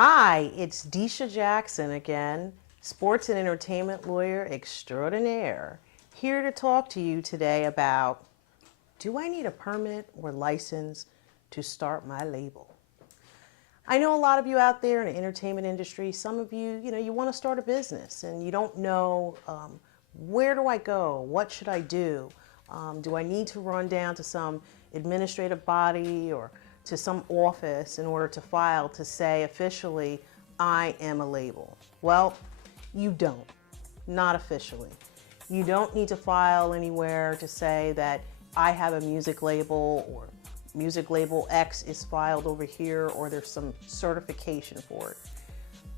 Hi, it's Desha Jackson again, sports and entertainment lawyer extraordinaire, here to talk to you today about, do I need a permit or license to start my label? I know a lot of you out there in the entertainment industry, some of you, you want to start a business and you don't know where do I go? What should I do? Do I need to run down to some administrative body or to some office in order to file to say officially, I am a label? Well, you don't, not officially. You don't need to file anywhere to say that I have a music label or music label X is filed over here or there's some certification for it.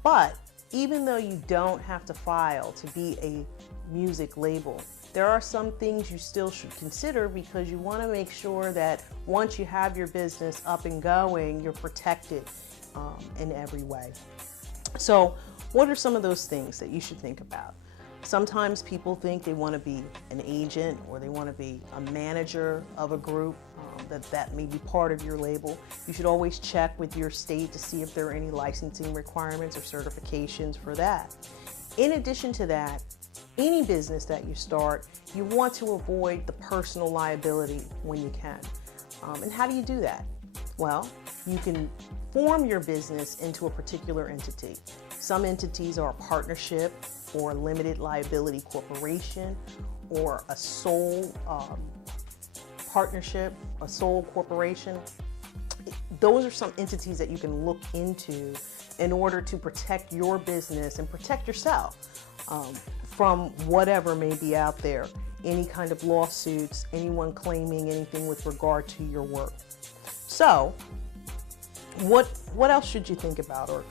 But even though you don't have to file to be a music label, there are some things you still should consider because you want to make sure that once you have your business up and going, you're protected in every way. So what are some of those things that you should think about? Sometimes people think they want to be an agent or they want to be a manager of a group that may be part of your label. You should always check with your state to see if there are any licensing requirements or certifications for that. In addition to that, any business that you start, you want to avoid the personal liability when you can. And how do you do that? Well, you can form your business into a particular entity. Some entities are a partnership or a limited liability corporation or a sole partnership, a sole corporation. Those are some entities that you can look into in order to protect your business and protect yourself from whatever may be out there, any kind of lawsuits, anyone claiming anything with regard to your work. So what else should you think about, or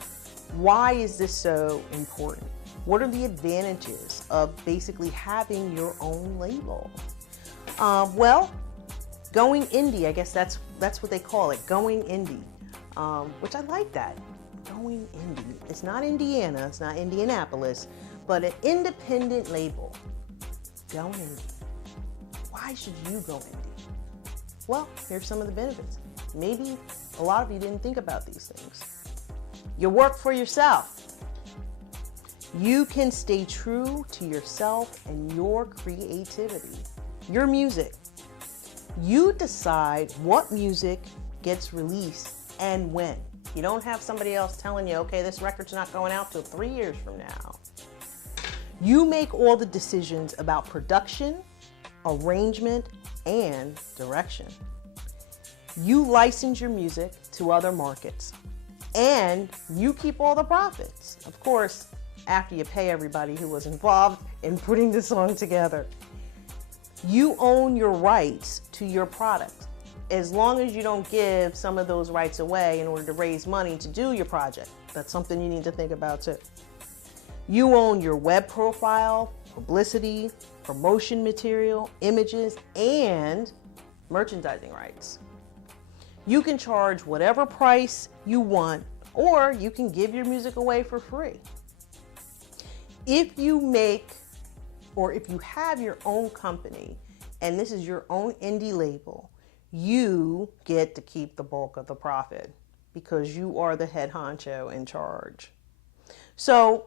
why is this so important? What are the advantages of basically having your own label? Well, going indie, I guess that's what they call it, going indie, which I like that, going indie. It's not Indiana, it's not Indianapolis, but an independent label, going indie. Why should you go indie? Well, here's some of the benefits. Maybe a lot of you didn't think about these things. You work for yourself. You can stay true to yourself and your creativity, your music. You decide what music gets released and when. You don't have somebody else telling you, okay, this record's not going out till 3 years from now. You make all the decisions about production, arrangement, and direction. You license your music to other markets, and you keep all the profits. Of course, after you pay everybody who was involved in putting the song together. You own your rights to your product, as long as you don't give some of those rights away in order to raise money to do your project. That's something you need to think about too. You own your web profile, publicity, promotion material, images, and merchandising rights. You can charge whatever price you want, or you can give your music away for free. If you make, or if you have your own company, and this is your own indie label, you get to keep the bulk of the profit because you are the head honcho in charge. So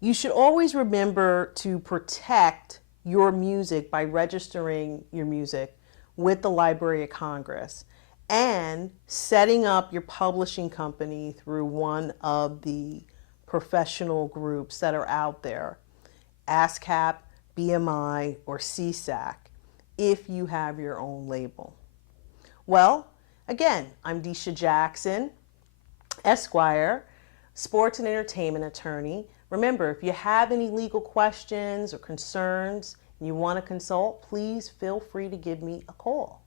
you should always remember to protect your music by registering your music with the Library of Congress and setting up your publishing company through one of the professional groups that are out there, ASCAP, BMI, or CSAC, if you have your own label. Well, again, I'm Desha Jackson, Esquire, sports and entertainment attorney. Remember, if you have any legal questions or concerns and you want to consult, please feel free to give me a call.